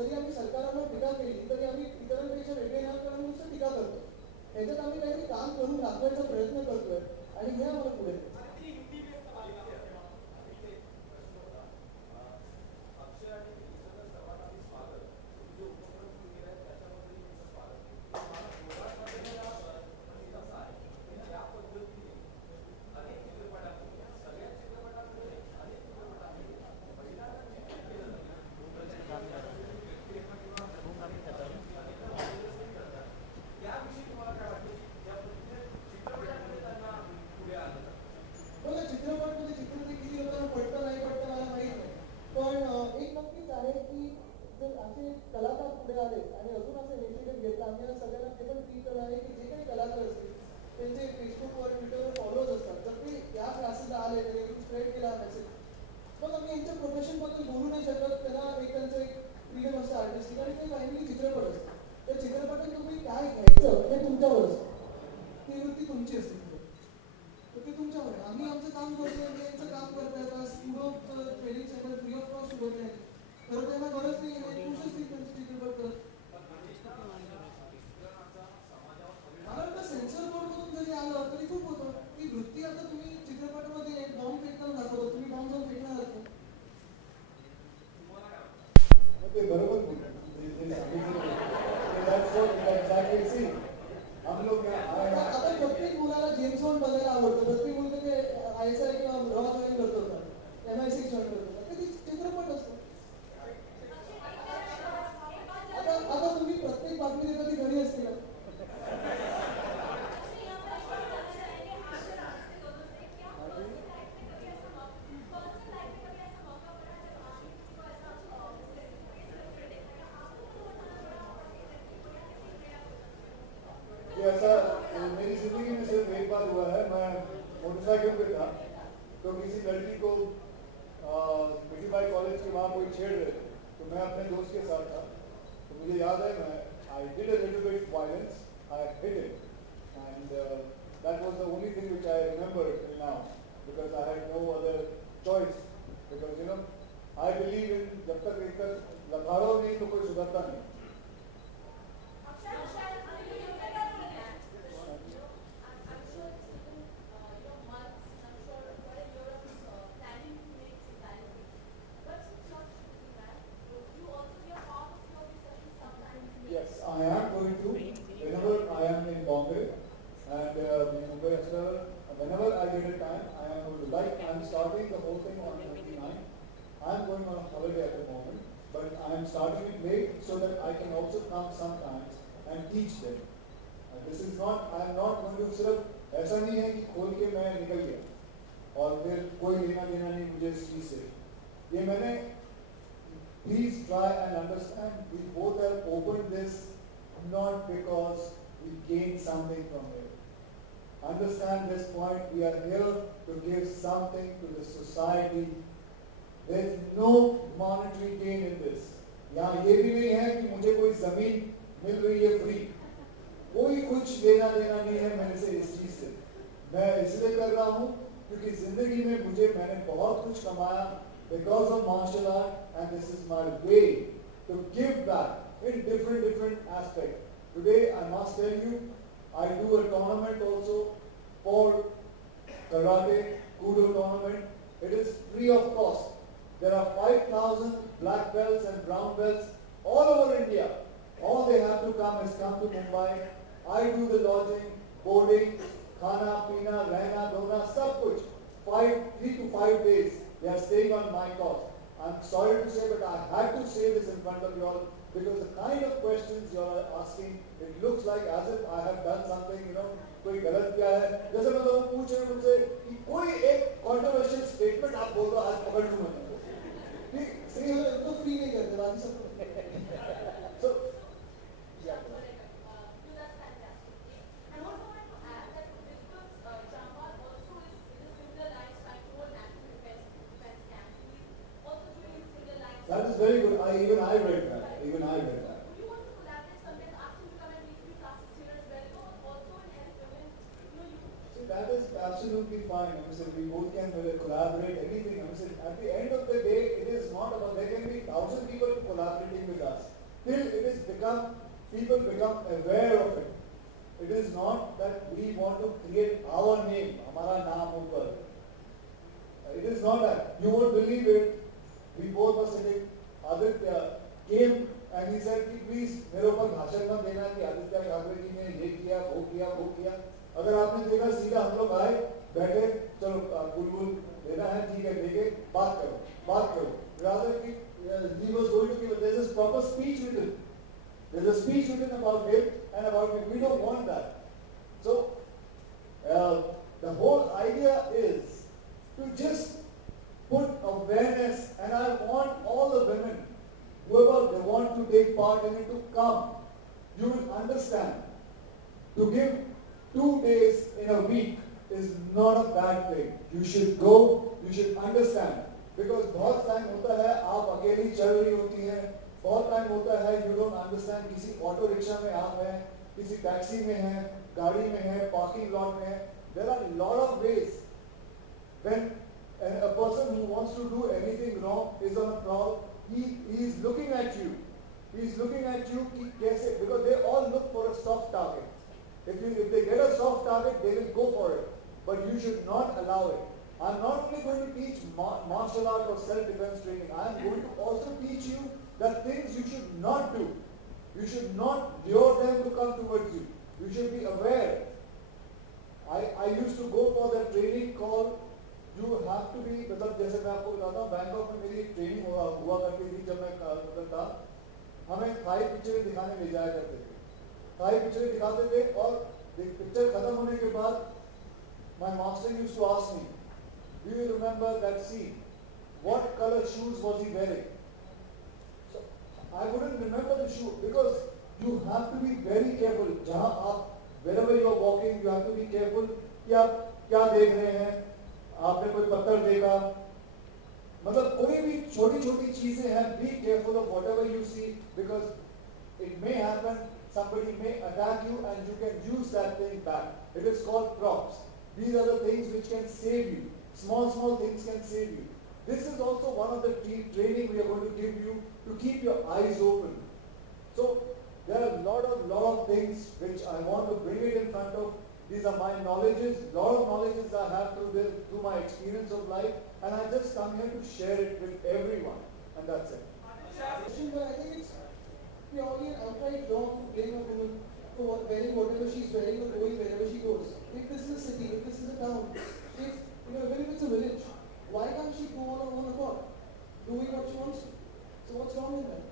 जरी आम्ही सरकारांवर टीका केली तरी आम्ही इतरांपेक्षा वेगळे नाही कारण नुसतं टीका करतो. ह्याच्यात आम्ही काहीतरी काम करून दाखवायचा प्रयत्न करतोय आणि हे आम्हाला पुढे absolutely fine. I said, we both can collaborate, anything. I said, at the end of the day, it is not about, there can be 1,000 people collaborating with us. Till it is people become aware of it. It is not that we want to create our name, Hamara naam upar. It is not that. You won't believe it. We both were sitting. Aditya came and he said, please, मेरे ऊपर भाषण मत देना कि आदित्य ठाकरे जी ने ये किया, वो किया. अगर आपने देखा सीधा हम लोग आए, बैठे, चलो बुलबुल देना है, ठीक है, देंगे, बात करो. Rather he was going to give, there's a proper speech written. There's a speech written about him and about me. We don't want that. So the whole idea is to just put awareness, and I want all the women, whoever they want to take part in it, to come. You will understand. To give 2 days in a week is not a bad thing. You should go, you should understand. Because बहुत time होता है आप अकेली चल रही होती हैं, बहुत टाइम होता है you don't understand, किसी ऑटो रिक्शा में आप हैं, किसी टैक्सी में हैं, गाड़ी में हैं, पार्किंग लॉट में हैं. There are a lot of ways. When a person who wants to do anything wrong is on a prowl, he is looking at you. He is looking at you कि कैसे, because they all look for a soft target. If they get a soft target, they will go for it. But you should not allow it. I'm not only going to teach martial art or self-defense training, I am going to also teach you the things you should not do. You should not lure them to come towards you. You should be aware. I used to go for the training called, you have to be, मतलब जैसे मैं आपको बताता हूँ, Bangkok में मेरी training हुआ करती थी जब मैं था, हमें थाई पिक्चरें दिखाने ले जाया करते थे. थाई पिक्चरें दिखाते थे और पिक्चर खत्म होने के बाद my master used to ask me, do you remember that scene? What color shoes was he wearing? So I wouldn't remember the shoe because you have to be very careful. जहाँ आप wherever you are walking, you have to be careful कि आप क्या देख रहे हैं. आपने कोई पत्थर देखा, मतलब कोई भी छोटी-छोटी चीजें हैं. Be careful of whatever you see because it may happen. Somebody may attack you and you can use that thing back. It is called props. These are the things which can save you. Small things can save you. This is also one of the training we are going to give you to keep your eyes open. So there are a lot of things which I want to bring it in front of. These are my knowledges, lot of knowledges I have through my experience of life, and I just come here to share it with everyone, and that's it. But I think it's purely an outright wrong to blame a woman for wearing whatever she's wearing or going wherever she goes. If this is a city, if this is a town, if even if it's a village, why can't she go on her own accord, doing what she wants to? So what's wrong with that?